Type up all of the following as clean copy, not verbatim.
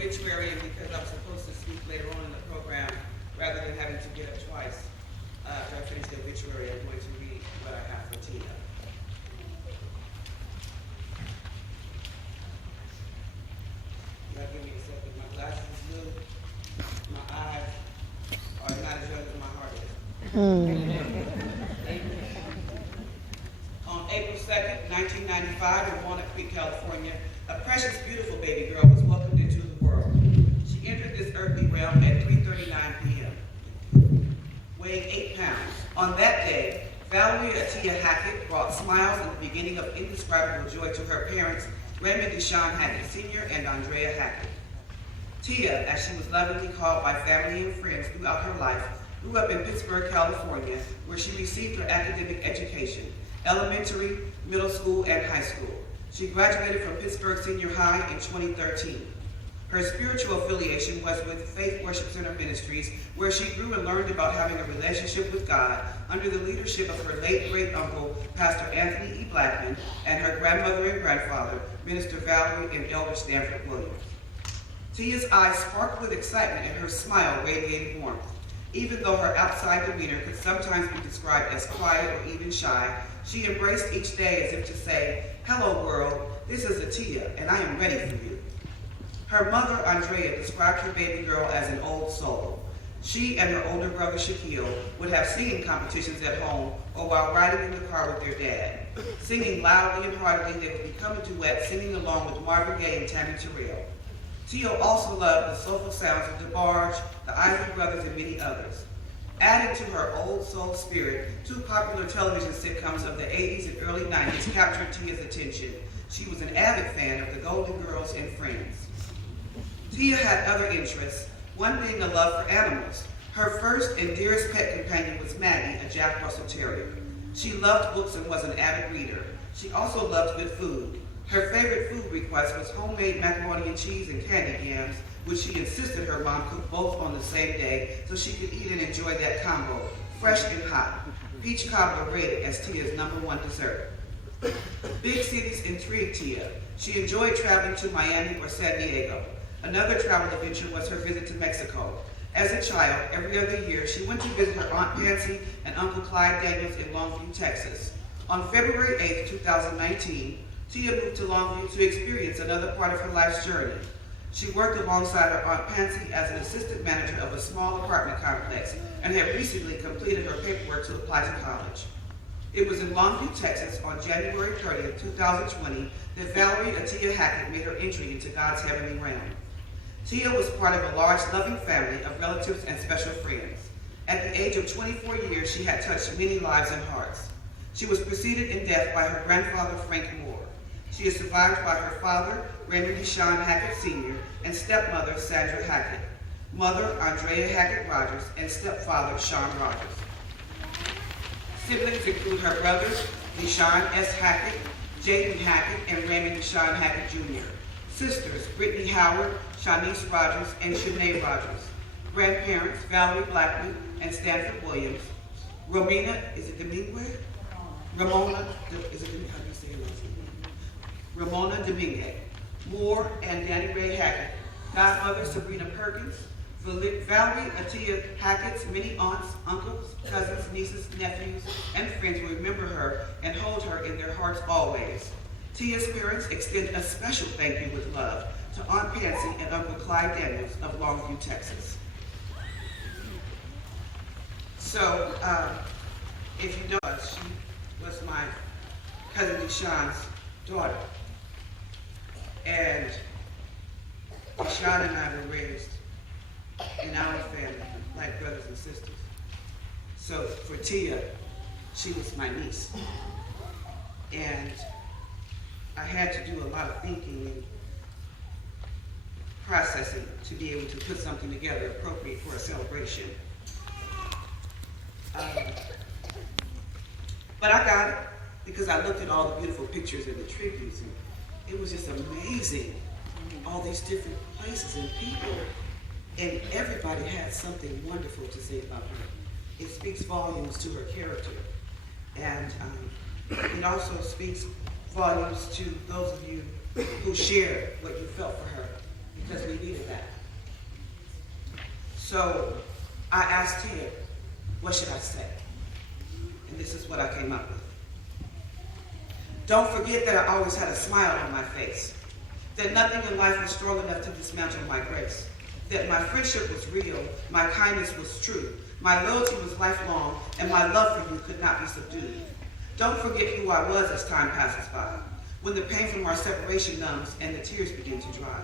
obituary, and because I'm supposed to speak later on in the program, rather than having to get up twice, after I finish the obituary, I'm going to read what I have for Tiah. You gotta give me a second. My glasses is new. My eyes are not as young as my heart is. On April 2nd, 1995, in Walnut Creek, California, a precious, beautiful baby girl was welcomed into the world. She entered this earthly realm at 3:39 p.m., weighing 8 pounds. On that day, Valerie Tiah Hackett brought smiles and the beginning of indescribable joy to her parents, Raymond Deshaun Hackett Sr. and Andrea Hackett. Tiah, as she was lovingly called by family and friends throughout her life, grew up in Pittsburgh, California, where she received her academic education, elementary, middle school, and high school. She graduated from Pittsburgh Senior High in 2013. Her spiritual affiliation was with Faith Worship Center Ministries, where she grew and learned about having a relationship with God under the leadership of her late great-uncle, Pastor Anthony E. Blackman, and her grandmother and grandfather, Minister Valerie and Elder Stanford Williams. Tiah's eyes sparkled with excitement and her smile radiated warmth. Even though her outside demeanor could sometimes be described as quiet or even shy, she embraced each day as if to say, "Hello world, this is Tiah, and I am ready for you." Her mother, Andrea, described her baby girl as an old soul. She and her older brother, Shaquille, would have singing competitions at home or while riding in the car with their dad. Singing loudly and heartily, they would become a duet singing along with Marvin Gaye and Tammy Terrell. Tiah also loved the soulful sounds of DeBarge, the Isley Brothers, and many others. Adding to her old soul spirit, 2 popular television sitcoms of the 80s and early 90s captured Tiah's attention. She was an avid fan of the Golden Girls and Friends. Tiah had other interests, one being a love for animals. Her first and dearest pet companion was Maggie, a Jack Russell Terrier. She loved books and was an avid reader. She also loved good food. Her favorite food request was homemade macaroni and cheese and candied yams, which she insisted her mom cook both on the same day so she could eat and enjoy that combo, fresh and hot. Peach cobbler rated as Tiah's #1 dessert. Big cities intrigued Tiah. She enjoyed traveling to Miami or San Diego. Another travel adventure was her visit to Mexico. As a child, every other year, she went to visit her Aunt Pansy and Uncle Clyde Daniels in Longview, Texas. On February 8, 2019, Tiah moved to Longview to experience another part of her life's journey. She worked alongside her Aunt Pansy as an assistant manager of a small apartment complex and had recently completed her paperwork to apply to college. It was in Longview, Texas on January 30, 2020 that Valerie Tiah Hackett made her entry into God's heavenly realm. Tiah was part of a large, loving family of relatives and special friends. At the age of 24 years, she had touched many lives and hearts. She was preceded in death by her grandfather, Frank Moore. She is survived by her father, Raymond Deshaun Hackett Sr., and stepmother, Sandra Hackett, mother, Andrea Hackett Rogers, and stepfather, Sean Rogers. Siblings include her brothers, Deshaun S. Hackett, Jaden Hackett, and Raymond Deshaun Hackett Jr. Sisters, Brittany Howard, Shanice Rogers, and Shanae Rogers. Grandparents, Valerie Blackman and Stanford Williams. Romina, is it Domingue? Ramona, is it Domingue? How do you say it? Ramona Domingue. Moore and Danny Ray Hackett. Godmother, Sabrina Perkins. Valerie Tiah Hackett's many aunts, uncles, cousins, nieces, nephews, and friends will remember her and hold her in their hearts always. Tiah's parents extend a special thank you with love to Aunt Pansy and Uncle Clyde Daniels of Longview, Texas. So, if you know us, she was my cousin Deshaun's daughter. And Deshaun and I were raised in our family like brothers and sisters. So for Tiah, she was my niece. And I had to do a lot of thinking and processing to be able to put something together appropriate for a celebration. But I got it because I looked at all the beautiful pictures and the tributes, and it was just amazing. All these different places and people, and everybody had something wonderful to say about her. It speaks volumes to her character, and it also speaks volumes to those of you who shared what you felt for her, because we needed that. So I asked Tiah, what should I say? And this is what I came up with. Don't forget that I always had a smile on my face, that nothing in life was strong enough to dismantle my grace, that my friendship was real, my kindness was true, my loyalty was lifelong, and my love for you could not be subdued. Don't forget who I was as time passes by, when the pain from our separation numbs and the tears begin to dry.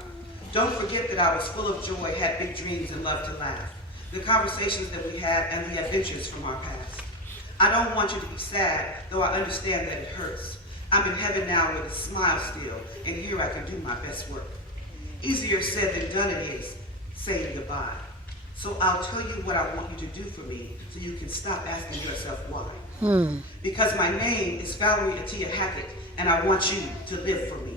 Don't forget that I was full of joy, had big dreams, and loved to laugh, the conversations that we had and the adventures from our past. I don't want you to be sad, though I understand that it hurts. I'm in heaven now with a smile still, and here I can do my best work. Easier said than done it is, saying goodbye. So I'll tell you what I want you to do for me, so you can stop asking yourself why. Because my name is Valerie Hackett, and I want you to live for me.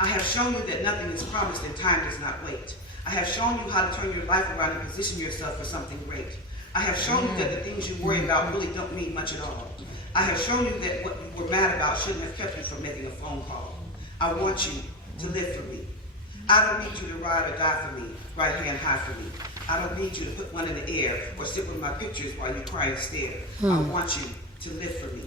I have shown you that nothing is promised and time does not wait. I have shown you how to turn your life around and position yourself for something great. I have shown you that the things you worry about really don't mean much at all. I have shown you that what you were mad about shouldn't have kept you from making a phone call. I want you to live for me. I don't need you to ride or die for me, right hand high for me. I don't need you to put one in the air or sit with my pictures while you cry and stare. I want you to live for me.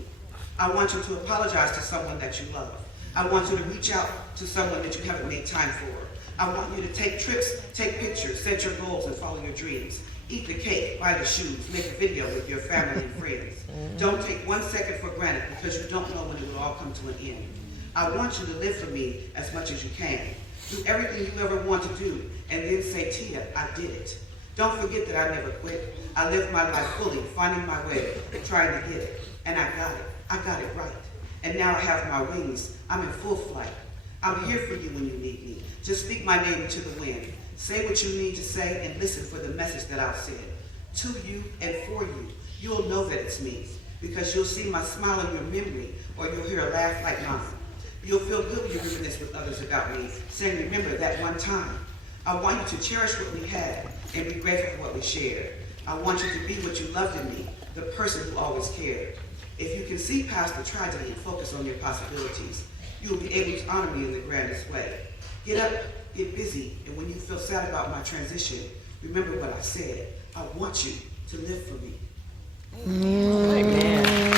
I want you to apologize to someone that you love. I want you to reach out to someone that you haven't made time for. I want you to take trips, take pictures, set your goals, and follow your dreams. Eat the cake, buy the shoes, make a video with your family and friends. Don't take 1 second for granted because you don't know when it will all come to an end. I want you to live for me as much as you can. Do everything you ever want to do, and then say, Tiah, I did it. Don't forget that I never quit. I lived my life fully, finding my way, trying to get it. And I got it. I got it right. And now I have my wings. I'm in full flight. I'm here for you when you need me. Just speak my name into the wind. Say what you need to say and listen for the message that I'll send. To you and for you. You'll know that it's me because you'll see my smile in your memory or you'll hear a laugh like mine. You'll feel good when you reminisce with others about me, saying, remember that one time. I want you to cherish what we had and be grateful for what we shared. I want you to be what you loved in me, the person who always cared. If you can see past the tragedy and focus on your possibilities, you will be able to honor me in the grandest way. Get up, get busy, and when you feel sad about my transition, remember what I said. I want you to live for me. Amen.